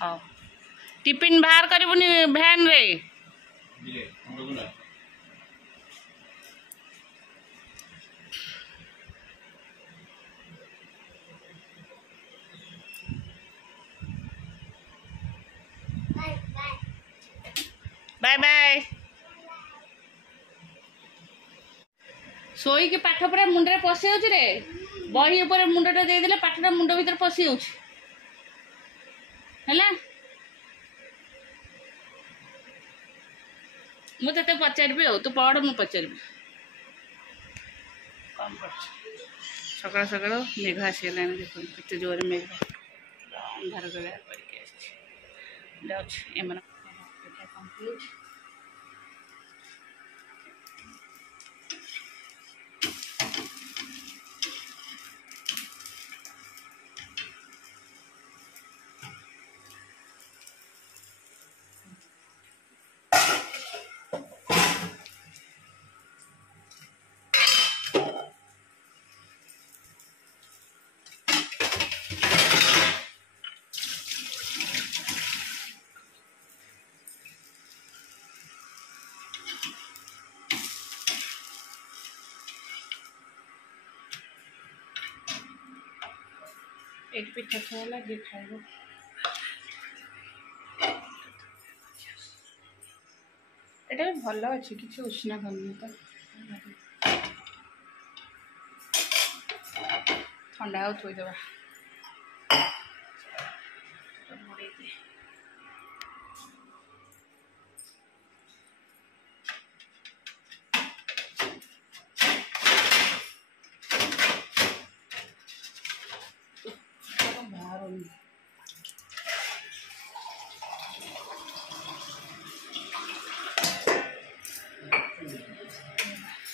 हाँ टिफिन बाहर करबुनी भैन रे बाय बाय सोई के पाठ पूरा मुंडे पशि जाऊँ रे बही ऊपर मुंडटा देदेले पाठटा मुंड भीतर पशि जाऊँ मुझे पचारि तू पढ़ मु पचारि कम कर सकाल सकाल मेघ आसीगला देखते जोर मेघ अंधार गला कम्प्लीट एक पिठा थोड़ा जे खाइबो एटा भी भल अच्छे किसी उष्णा करनी तो ठंडा हो थोईदेवा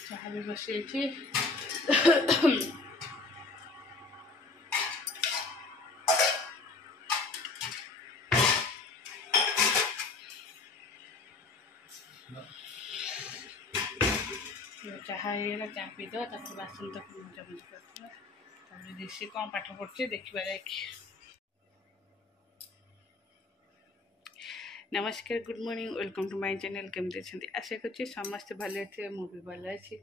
चाह भी बसई चाह होगा चाह पीद बासन तक मजामजी कर सी कौन पाठ पढ़े देखा जा नमस्कार good morning welcome to my channel केमती अच्छे आशा कर समस्ते भले थे मु भी भल अच्छी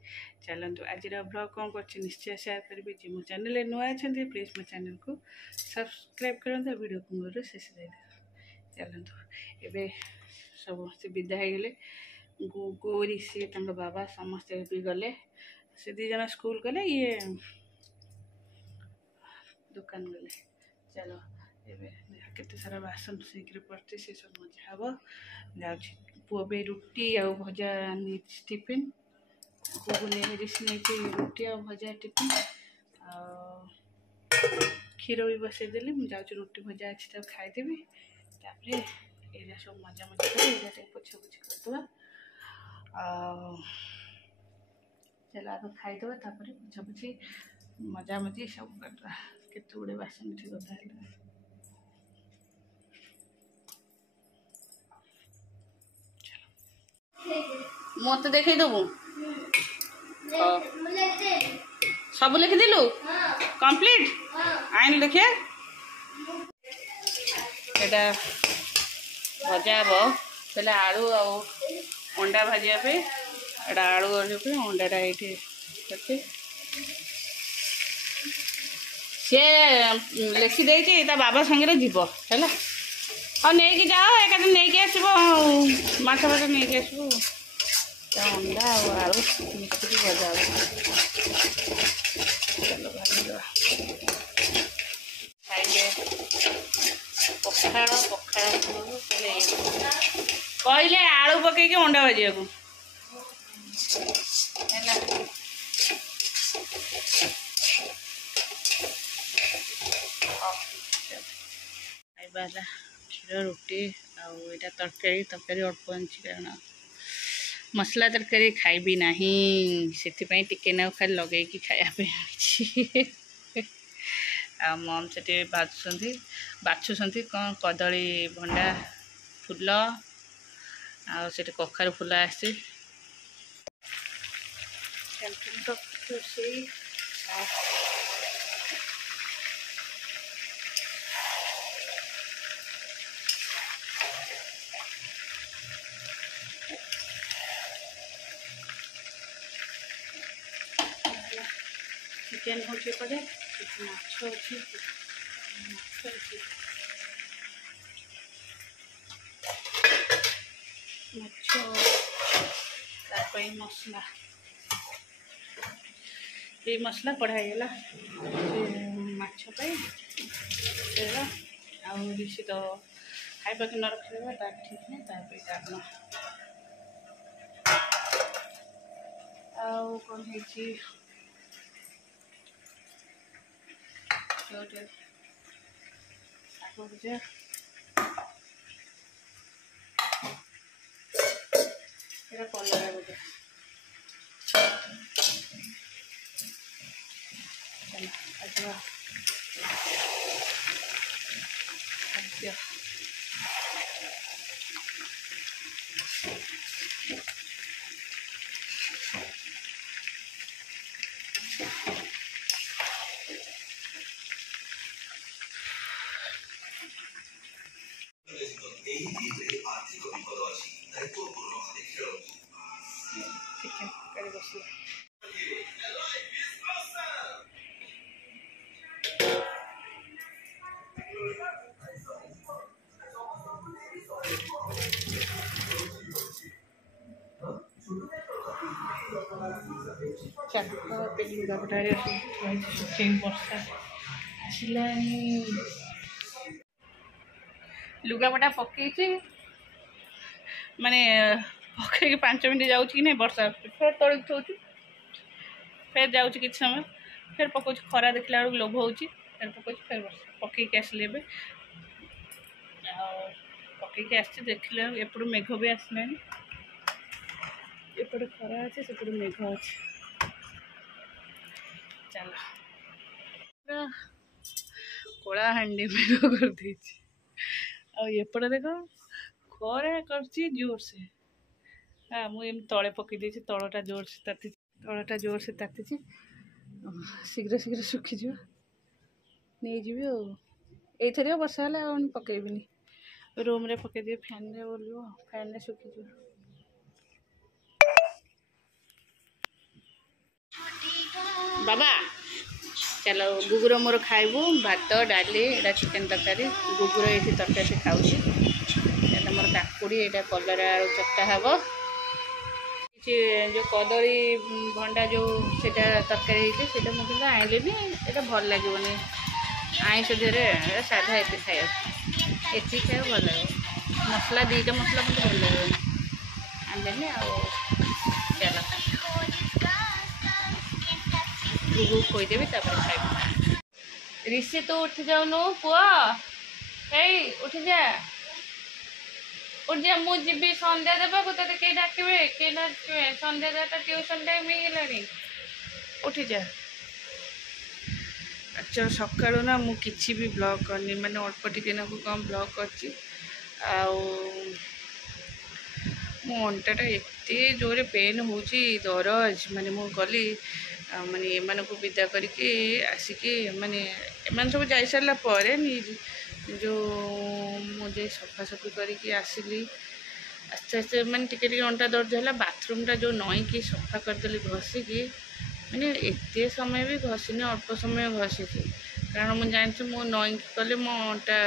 चलतु आज ब्लॉग कौन कर निश्चय शेयर करी जी मो चैनल नुआ अच्छा प्लीज मो चैनल को सब्सक्राइब करूँ वीडियो को मोर शेष चलतु एवं समस्ते विदा हो गले गौरी सी बाबा समस्ते भी गले से दी जन स्कूल गले ये दुकान गले चलो केते सारा बासन शीघ्र पड़ते से सब मजा हम जाऊ भी रुटी आ भजा टिफिन पुओ नहीं रुटी आ भजा टिफिन क्षीर भी बसईदेली मुझे रुटी भजा अच्छी तक खाईदेवी ये सब मजा मजा कर पोछा पोछी करदे चल आगे खाईदे पोछा पोछी मजा मजी सब करदे केते गुड़े बासन गदा मत देखे देबू सब लिखिदेलु कंप्लीट आइन लिखे एटा भजा हम पहले आलू अंडा भाजापे एटा आलू भाजपे अंडाटा ये सी लिखी देती बाबा संगे जीव है हाँ नहीं जाओ एक नहीं आसब माछ फाछ नहीं आसबू अंडा आलू मिक्स भजा चलो भाजवा खाइए पखाड़ पखाड़ कहले आलू पकई अंडा भाजा को खाइबा क्षीर रुटी आईटा तरकारी तरकारी अल्प अच्छी कारण मसला तरकारी खाइबी ना से टिके ना खाली लगे खायापी मम से बाछुंट कौन कदली भंडा फूल आठ कखार फूल आसी ଚିକେନ୍ ହେଉଛି ଏପଟେ, ମାଛ ଅଛି, ମାଛ ତା ପାଇଁ ମସଲା, এই ମସଲା କଢ଼ା ହେଇଗଲା ମାଛ ପାଇଁ ତେଲ ଆଉ ବେଶୀ ତ ଖାଇବାକୁ ନ ରଖିବା ତା ଠିକ୍ ନାହିଁ। ତାପରେ ଡାଲମା ଆଉ କ'ଣ ହେଇଛି ଗୋଟେ ଶାଗ ଭଜା, এটা କଲରା ଭଜା। ଆଜିର ଖାଦ୍ୟ ଚିକେନ୍ ତରକାରୀ ବସିଲା। ଚାରିଟା ଲୁଗାପଟାରେ ଶୁଖେଇ ବର୍ଷା ଆସିଲାଣି। ଲୁଗାପଟା ପକେଇଛି ମାନେ ପକେଇକି 5 ମିନିଟ୍ ଯାଉଛି କି ନାହିଁ ବର୍ଷା ଫେର୍ ତଳକୁ ଥୋଉଛି, ଫେର୍ ଯାଉଛି କିଛି ସମୟ, ଫେର୍ ପକଉଛି। ଖରା ଦେଖିଲା ବେଳକୁ ଲୋଭ ହେଉଛି, ଫେର୍ ପକଉଛି, ଫେର୍ ବର୍ଷା ପକେଇକି ଆସିଲି ଏବେ। ଆଉ ପକେଇକି ଆସିଛି, ଦେଖିଲା ବେଳକୁ ଏପଟୁ ମେଘ ବି ଆସିଲାଣି। ଏପଟେ ଖରା ଅଛି, ସେପଟେ ମେଘ ଅଛି। ଚାଲ କଳାହାଣ୍ଡି ମେଘ କରିଦେଇଛି। ଆଉ ଏପଟେ ଦେଖ ଖରା କରୁଛି ଜୋରସେ। ମୁଁ ଏମିତି ତଳେ ପକେଇ ଦେଇଛି, ତଳଟା ଜୋରସେ ତାତିଛି। ଶୀଘ୍ର ଶୀଘ୍ର ଶୁଖିଯିବ, ନେଇଯିବି ଆଉ। ଏଇଥରିକ ବର୍ଷା ହେଲେ ଆଉ ପକେଇବିନି, ରୁମ୍ରେ ପକେଇଦେବି, ଫ୍ୟାନ୍ରେ ଓହ୍ଲିବ, ଫ୍ୟାନ୍ରେ ଶୁଖିଯିବ। ବାବା ଚାଲ ଗୁଗୁର ମୋର ଖାଇବୁ ଭାତ ଡାଲି, ଏଇଟା ଚିକେନ୍ ତରକାରୀ। ଗୁଗୁର ଏଇଠି ତରକାରୀ ଖାଉଛି। ଏଇଟା ମୋର କାକୁଡ଼ି, ଏଇଟା କଲରା ଆଳୁ ଚକଟା ହେବ। ଯେଉଁ କଦଳୀ ଭଣ୍ଡା ଯେଉଁ ସେଇଟା ତରକାରୀ ହେଇଛି, ସେଇଟା ମୁଁ କିନ୍ତୁ ଆଣିଲିନି, ଏଇଟା ଭଲ ଲାଗିବନି ଆଇଁଷ ଦେହରେ, ଏଇଟା ସାଧା ଏତେ ଖାଇବାକୁ, ଏତିକି ଖାଇବାକୁ ଭଲ ଲାଗିବ। ମସଲା ଦୁଇଟା ମସଲା ମୋତେ ଭଲ ଲାଗିବନି, ଆଣିଲେନି। ଆଉ ଚାଲ ଗୁଗୁ ଖୋଇଦେବି, ତାପରେ ଖାଇବି। ରିଷି ତୁ ଉଠି ଯାଉନୁ ପୁଅ, ହେଇ ଉଠିଯା, ଉଠିଯା। ମୁଁ ଯିବି ସନ୍ଧ୍ୟା ଦେବାକୁ, ତୋତେ କେହି ଡାକିବେ? ସନ୍ଧ୍ୟା ଦେବାଟା ଟ୍ୟୁସନ୍ ଟାଇମ୍ ହେଇଗଲାଣି, ଉଠିଯା। ଆକ୍ଚୁଆଲି ସକାଳୁ ନା ମୁଁ କିଛି ବି ବ୍ଲଗ୍ କରିନି, ମାନେ ଅଳ୍ପ ଟିକେ ନାକୁ କ'ଣ ବ୍ଲଗ୍ କରିଛି। ଆଉ ମୋ ଅଣ୍ଟାଟା ଏତେ ଜୋରେ ପେନ୍ ହେଉଛି, ଦରଜ। ମାନେ ମୁଁ ଗଲି ମାନେ ଏମାନଙ୍କୁ ବିଦା କରିକି ଆସିକି, ମାନେ ଏମାନେ ସବୁ ଯାଇସାରିଲା ପରେ ମୁଁ ଯାଇ ସଫାସଫି କରିକି ଆସିଲି। ଆସ୍ତେ ଆସ୍ତେ ମାନେ ଟିକେ ଟିକେ ଅଣ୍ଟା ଦର୍ଜ ହେଲା। ବାଥରୁମ୍ଟା ଯେଉଁ ନଈକି ସଫା କରିଦେଲି ଘଷିକି, ମାନେ ଏତେ ସମୟ ବି ଘଷିନି, ଅଳ୍ପ ସମୟ ଘଷିଛି। କାରଣ ମୁଁ ଜାଣିଛି ମୁଁ ନଈକି କଲେ ମୋ ଅଣ୍ଟା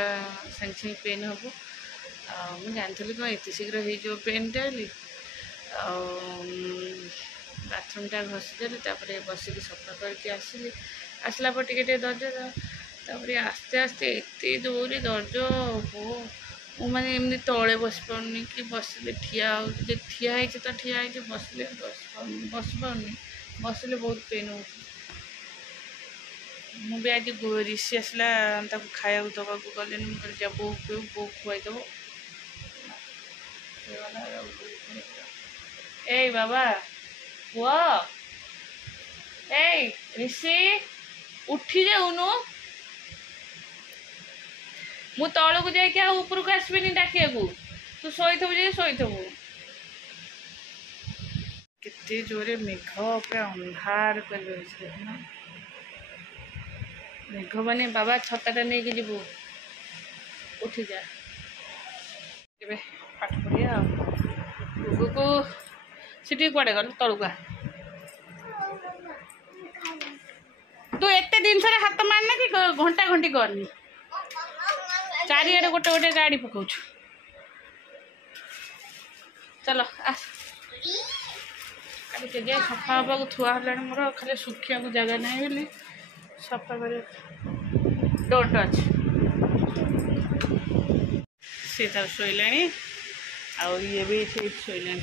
ସାଙ୍ଗେ ସାଙ୍ଗେ ପେନ୍ ହେବ। ଆଉ ମୁଁ ଜାଣିଥିଲି କ'ଣ ଏତେ ଶୀଘ୍ର ହେଇଯିବ ପେନ୍ଟା ବୋଲି। ଆଉ ବାଥରୁମ୍ଟା ଘଷିଦେଲି, ତାପରେ ବସିକି ସଫା କରିକି ଆସିଲା ପରେ ଟିକେ ଟିକେ ଦର୍ଜ। ତାପରେ ଆସ୍ତେ ଆସ୍ତେ ଏତେ ଜୋରେ ଦର୍ଜ ମୁଁ ମାନେ ଏମିତି ତଳେ ବସିପାରୁନି, କି ବସିଲେ ଠିଆ ହେଉଛି। ଯେ ଠିଆ ହେଇଛି ତ ଠିଆ ହେଇଛି, ବସିଲେ ବସିପାରୁନି। ବସିଲେ ବହୁତ ପେନ୍ ହେଉଛି। ମୁଁ ବି ଆଜି ରିଷି ଆସିଲା, ତାକୁ ଖାଇବାକୁ ଦେବାକୁ ଗଲିନି। ମୁଁ କହିଲି ଯା ବୋଉ ଖୁଆଇଦେବ। ଏଇ ବାବା ପୁଅ, ଏଇ ରିଷି ଉଠି ଯାଉନୁ। ମୁଁ ତଳକୁ ଯାଇକି ଆଉ ଉପରକୁ ଆସିବିନି ଡାକିବାକୁ, ତୁ ଶୋଇଥିବୁ ଯେ ଶୋଇଥିବୁ। କେତେ ଜୋରେ ମେଘ ପୁରା ଅନ୍ଧାର କରି ରହିଛି। ମେଘ ମାନେ ବାବା ଛତାଟା ନେଇକି ଯିବୁ, ଉଠିଯା। ଏବେ ପାଠ ପଢ଼ିବା ଆଉ। ଗୁଗୁକୁ ସେଠିକି କୁଆଡ଼େ ଗଲ? ତଳକୁ ଆ। तू एत जिन हाथ मारना कि घंटा घंटी करनी चारिड़े गोटे गोटे गाड़ी पकाऊ चलो आस खाली जगह सफा हाँ थुआ मोर खाली सुखिया को जगह नहीं बोली सफा कर डोंट टच सी तार शोला आउ ये भी शोला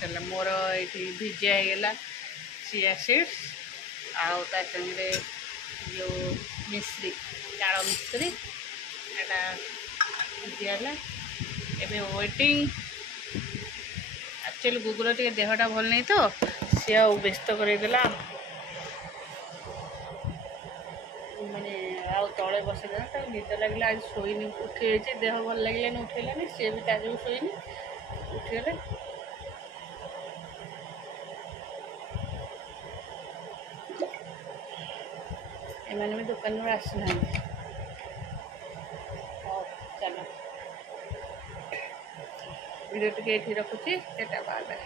चल मोर ये भिजा होगा चिया सीड्स आउ ता संगे जो मिश्री चाल मिश्री एटा भिजाला एबे वेटिंग एक्चुअली गुगुर टे देहटा भल नहीं तो सी आ व्यस्त करदेला मैंने आउ तले बसदेला निद लगे आज शोनी उठी देह भल लगे उठेलानी सी भी ताज शोनी उठीगले एमाने भी दुकान में आसना चलो वीडियो टी रखुची बाय बाय।